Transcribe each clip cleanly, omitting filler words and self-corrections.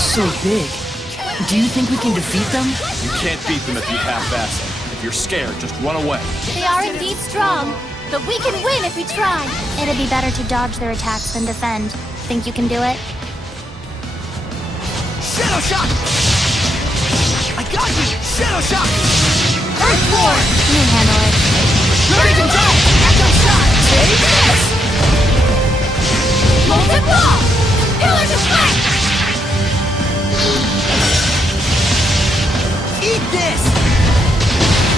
So big. Do you think we can defeat them? You can't beat them if you half-ass it. If you're scared, just run away. They are indeed strong, but we can win if we try. It'd be better to dodge their attacks than defend. Think you can do it? Shadow Shot! I got you! Shadow Shot! Earthborn! You can handle it. Hurricane Jump! Echo Shot! Take this! Molten Ball! Pillars of Flame! Eat this!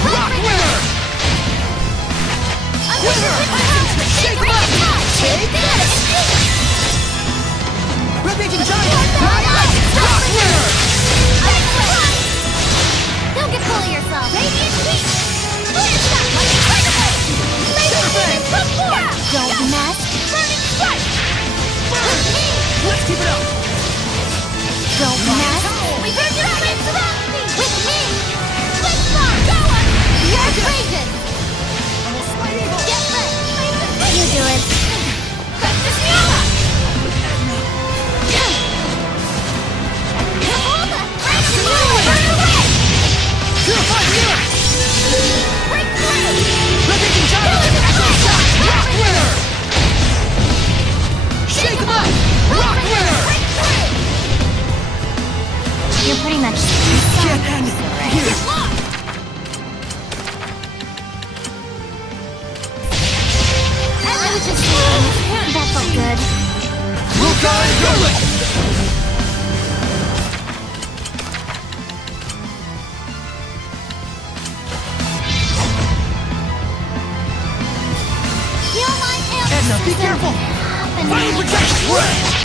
Rock Winner! Shake 'em up! Take this! Rampaging Giant! Rock Winner! Don't get full of yourself. Radiant Heat! Flare Shot! Laser Blade! Don't mess! Burning Strike! With me! Let's keep it up! Don't mess! We burned it up and surround me! With me! Let's fly! Go on! You're crazy! Get lit! You do it. Practice Yama! Burn away! Purified Mirror! Break through! Rampaging Giant! Echo Shot! Rock Winner! Shake 'em up! Rock Winner! Break through! You're pretty much Can't end it here! Get lost! I was just saying, that felt good. Rukai Yurlin! Feel my air Edna, be system careful! happening. Fire Protection! Red!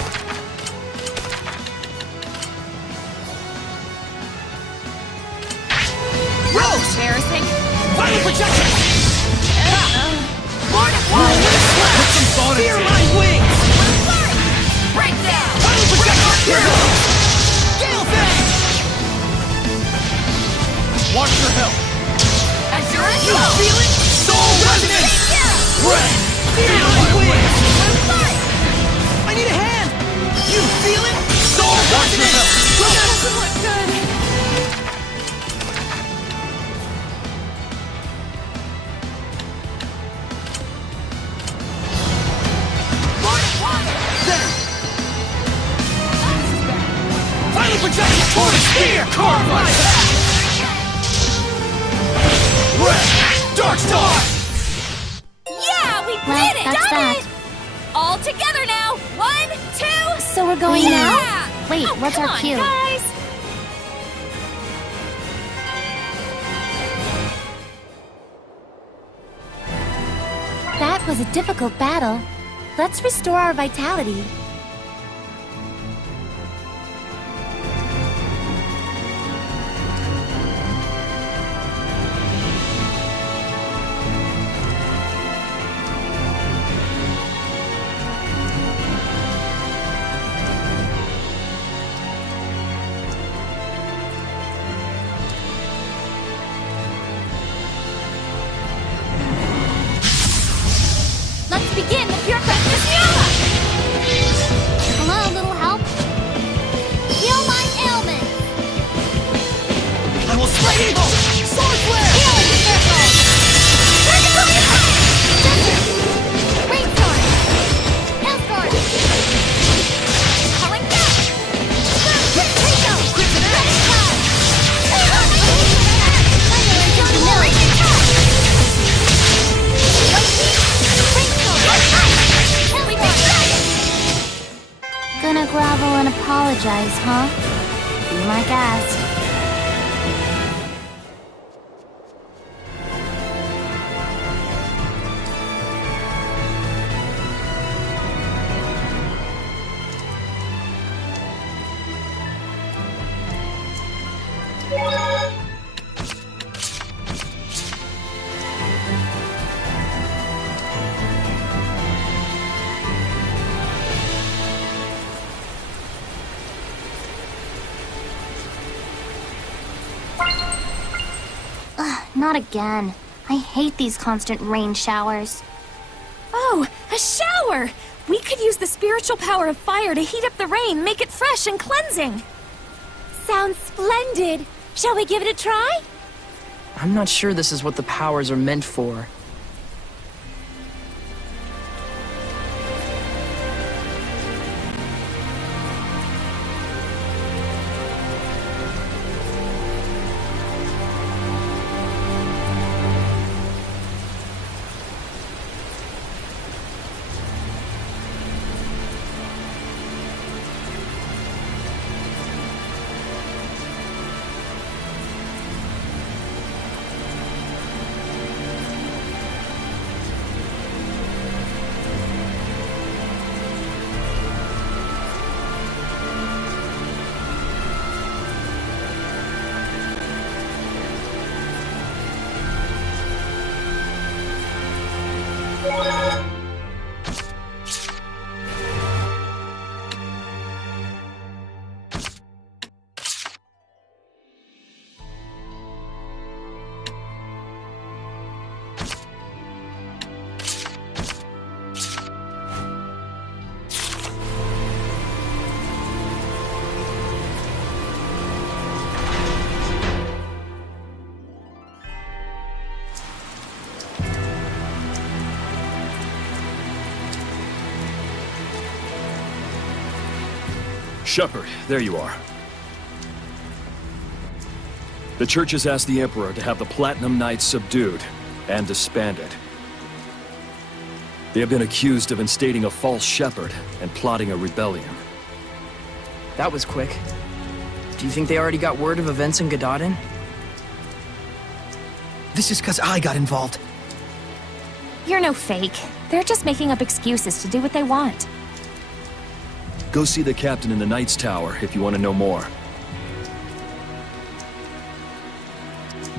Rose! Embarrassing. Fire Protection! Lord of Put some thought into it! Fear my wings! Breakdown! Fire Protection! Here goes! Gale Fang! Watch your health. Assurance! You feel it? Soul Resonance! Red! Fear my wings! I need a hand! You feel it? Soul Resonance! Doesn't look good. There! Final Projection! Tortoise Spear! Carve my path! Red! Dark Star! Yeah, we Well, did it! that's Done that. it! All together now. 1, 2. So we're going Yeah! now? Wait, Oh, what's come our on, cue? guys. That was a difficult battle. Let's restore our vitality. Let's begin the Pure Practice Yama! Hello, little help? Heal my ailment! I will slay evil! Sword Flare! Healing Circle! Surgical Impact! Center! Rainstorm! Hailstorm! Calling back! Takeout! Credit Cloud! Raging Tide! Gonna grovel and apologize, huh? Be my guest. Not again. I hate these constant rain showers. Oh, a shower! We could use the spiritual power of fire to heat up the rain, make it fresh and cleansing. sounds splendid! Shall we give it a try? I'm not sure this is what the powers are meant for. Shepard, there you are. The Church has asked the Emperor to have the Platinum Knights subdued and disbanded. They have been accused of instating a false Shepherd and plotting a rebellion. That was quick. Do you think they already got word of events in Gadadin? This is because I got involved. You're no fake. They're just making up excuses to do what they want. Go see the captain in the Knight's Tower if you want to know more.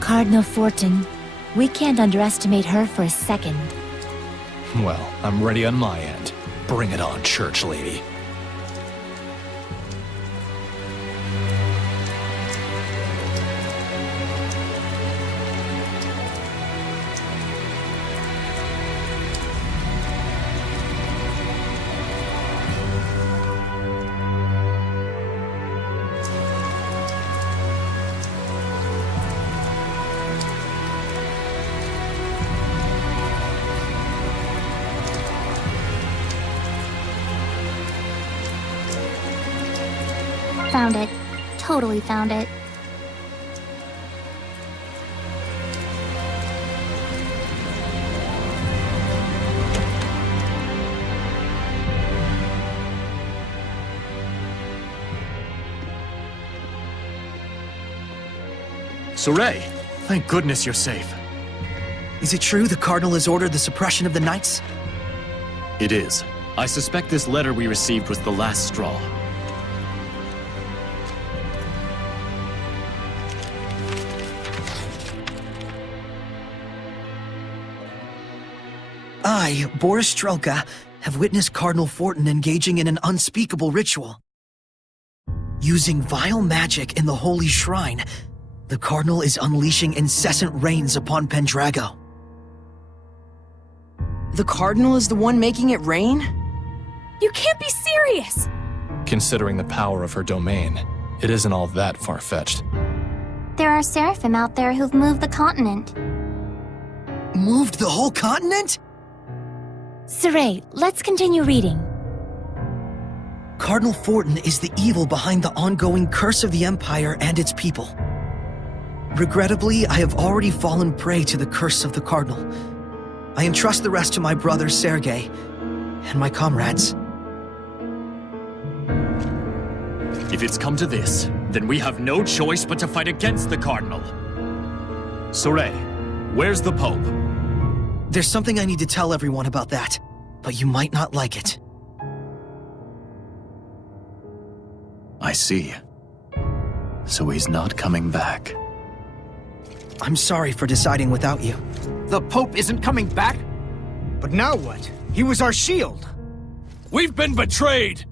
Cardinal Fortin. We can't underestimate her for a second. Well, I'm ready on my end. Bring it on, Church Lady. Found it. Totally found it. Soray, thank goodness you're safe. Is it true the Cardinal has ordered the suppression of the Knights? It is. I suspect this letter we received was the last straw. I, Boris Strelka, have witnessed Cardinal Fortin engaging in an unspeakable ritual. Using vile magic in the holy shrine, the Cardinal is unleashing incessant rains upon Pendrago. The Cardinal is the one making it rain? You can't be serious! Considering the power of her domain, it isn't all that far-fetched. There are Seraphim out there who've moved the continent. Moved the whole continent? Saray, let's continue reading. Cardinal Fortin is the evil behind the ongoing curse of the Empire and its people. Regrettably, I have already fallen prey to the curse of the Cardinal. I entrust the rest to my brother Sergei and my comrades. If it's come to this, then we have no choice but to fight against the Cardinal. Soray, where's the Pope? There's something I need to tell everyone about that, but you might not like it. I see. So he's not coming back. I'm sorry for deciding without you. The Pope isn't coming back? But now what? He was our shield. We've been betrayed!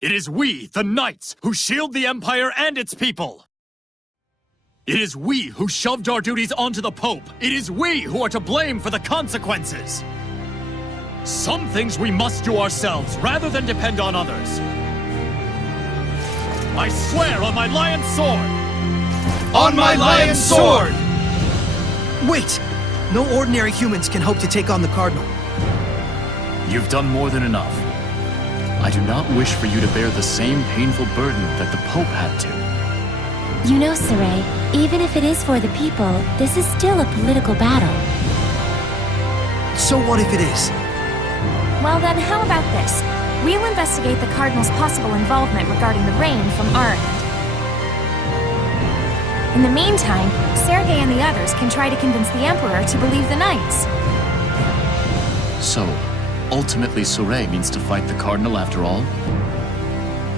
It is we, the Knights, who shield the Empire and its people! It is we who shoved our duties onto the Pope! It is we who are to blame for the consequences! Some things we must do ourselves, rather than depend on others. I swear on my lion sword! On my lion sword! Wait! No ordinary humans can hope to take on the Cardinal. You've done more than enough. I do not wish for you to bear the same painful burden that the Pope had to. You know, Saray, even if it is for the people, this is still a political battle. So what if it is? Well then, how about this? We'll investigate the Cardinal's possible involvement regarding the rain from our end. In the meantime, Sergei and the others can try to convince the Emperor to believe the Knights. So, ultimately Soray means to fight the Cardinal after all?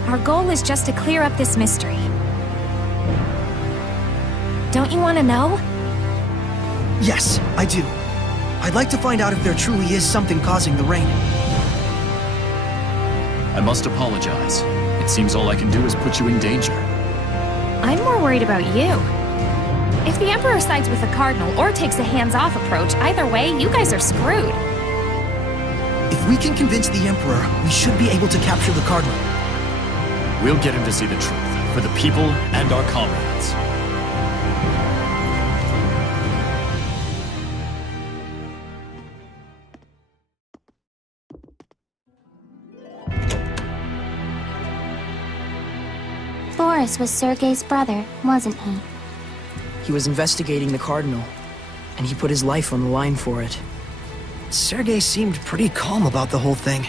Our goal is just to clear up this mystery. Don't you want to know? Yes, I do. I'd like to find out if there truly is something causing the rain. I must apologize. It seems all I can do is put you in danger. I'm more worried about you. If the Emperor sides with the Cardinal or takes a hands-off approach, either way, you guys are screwed. If we can convince the Emperor, we should be able to capture the Cardinal. We'll get him to see the truth, for the people and our comrades. Boris was Sergei's brother, wasn't he? He was investigating the Cardinal, and he put his life on the line for it. Sergei seemed pretty calm about the whole thing.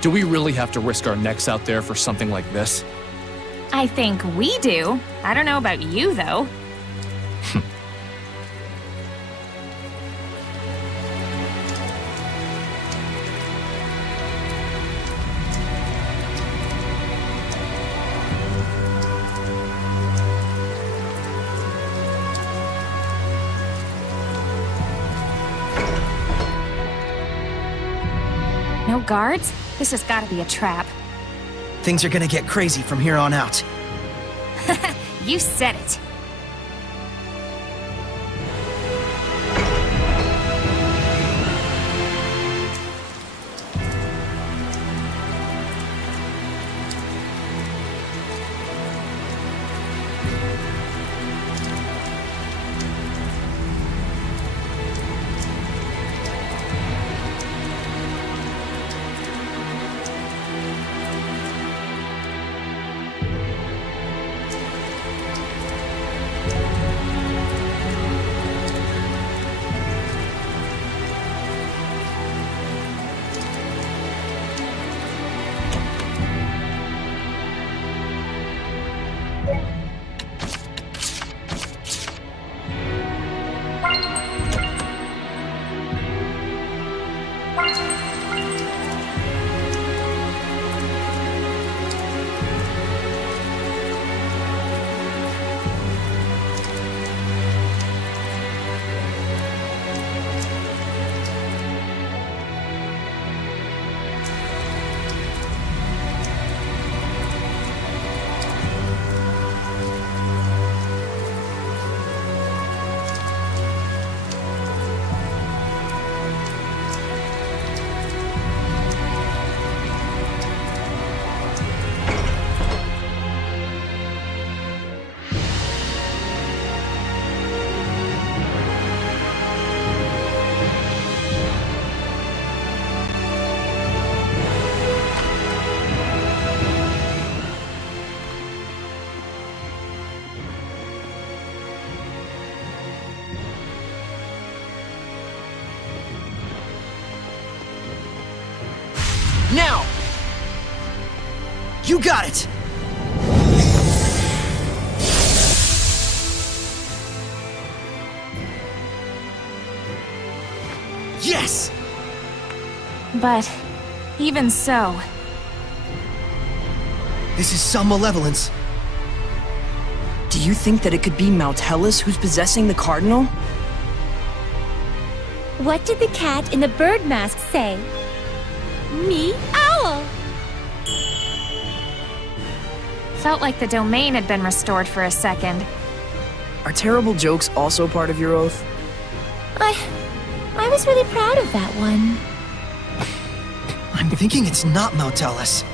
Do we really have to risk our necks out there for something like this? I think we do. I don't know about you, though. No guards? This has got to be a trap. Things are gonna get crazy from here on out. You said it. Now! You got it! But even so, This is some malevolence. Do you think that it could be Maltellus who's possessing the Cardinal? What did the cat in the bird mask say? Me, owl! felt like the domain had been restored for a second. Are terrible jokes also part of your oath? I was really proud of that one. I'm thinking it's not Maltellus.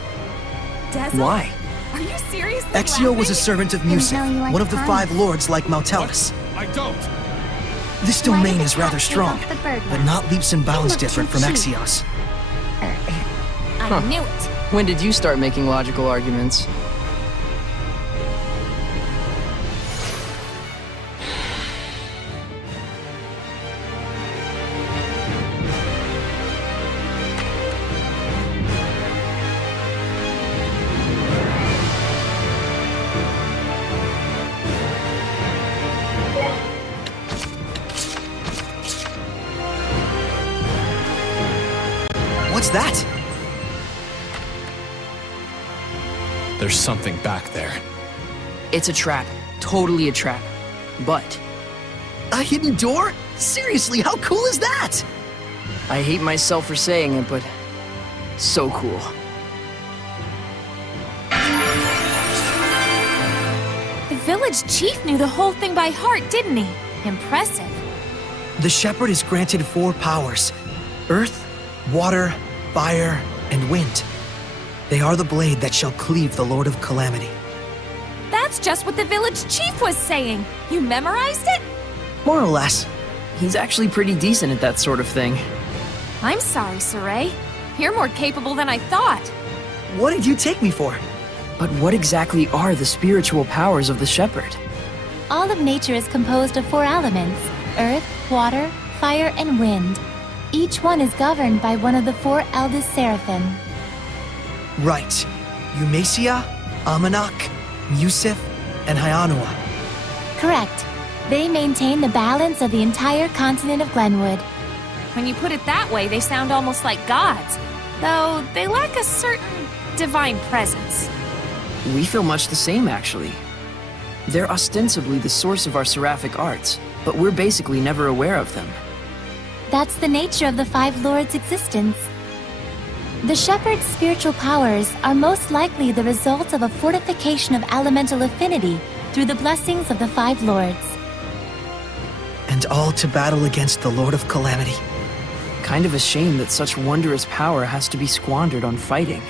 Desert? Why? Are you seriously Exio was a servant of Musif, know you like one of the fun. 5 lords like Maltellus. I don't. This Why domain did the is cat rather take strong, off the bird but mask? not leaps and bounds looked different too from cute. Exio's. I knew it. When did you start making logical arguments? What's that? There's something back there. It's a trap. Totally a trap. But A hidden door? Seriously, how cool is that? I hate myself for saying it, but so cool. The village chief knew the whole thing by heart, didn't he? Impressive. The shepherd is granted 4 powers: earth, water, fire, and wind. They are the blade that shall cleave the Lord of Calamity. That's just what the village chief was saying. You memorized it? More or less. He's actually pretty decent at that sort of thing. I'm sorry, Saray. You're more capable than I thought. What did you take me for? But what exactly are the spiritual powers of the shepherd? All of nature is composed of 4 elements: earth, water, fire, and wind. Each one is governed by one of the 4 eldest seraphim. Right. Eumacia, Amanak, Musif, and Hyanua. Correct. They maintain the balance of the entire continent of Glenwood. When you put it that way, they sound almost like gods. Though they lack a certain divine presence. We feel much the same, actually. They're ostensibly the source of our seraphic arts, but we're basically never aware of them. That's the nature of the 5 lords' existence. The shepherd's spiritual powers are most likely the result of a fortification of elemental affinity through the blessings of the 5 lords. And all to battle against the Lord of Calamity. Kind of a shame that such wondrous power has to be squandered on fighting.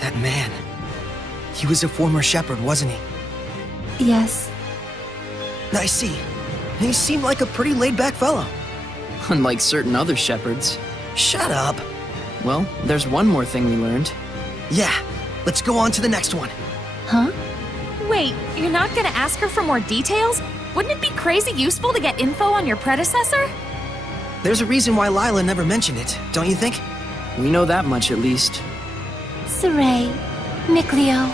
That man. He was a former shepherd, wasn't he? Yes. I see. He seemed like a pretty laid-back fellow. Unlike certain other shepherds. Shut up. Well, there's one more thing we learned. Yeah, let's go on to the next one. Huh? Wait, you're not gonna ask her for more details? Wouldn't it be crazy useful to get info on your predecessor? There's a reason why Lila never mentioned it, don't you think? We know that much at least. Saray, Mikleo.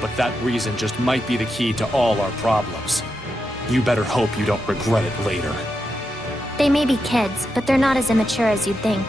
But that reason just might be the key to all our problems. You better hope you don't regret it later. They may be kids, but they're not as immature as you'd think.